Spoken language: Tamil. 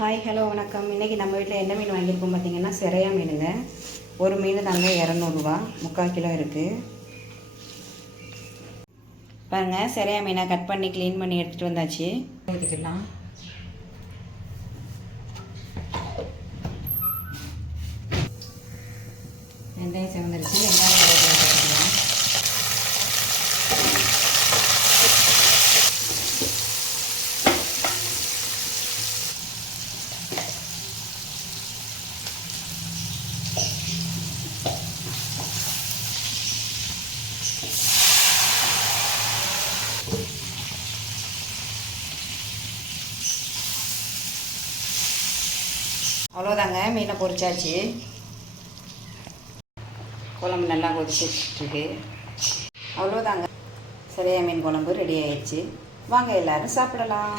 ஹாய் ஹலோ வணக்கம். இன்றைக்கி நம்ம வீட்டில் என்ன மீன் வாங்கியிருக்கோம் பார்த்தீங்கன்னா சிரையா மீனுங்க. ஒரு மீன் தாங்க 200 ரூபா, 3/4 கிலோ இருக்குது. பாருங்கள், சிரையா மீனை கட் பண்ணி க்ளீன் பண்ணி எடுத்துகிட்டு வந்தாச்சு. ஊற்றிக்கலாம். வெங்காயம் செவந்துருச்சு. வெங்காயம் சேர்த்துக்கலாம். அவ்வளோதாங்க, மீனை பொரிச்சாச்சு. குழம்பு நல்லா கொதிச்சிட்ருக்கு. அவ்வளோதாங்க, சிரையா மீன் குழம்பு ரெடி ஆயிடுச்சு. வாங்க எல்லோரும் சாப்பிடலாம்.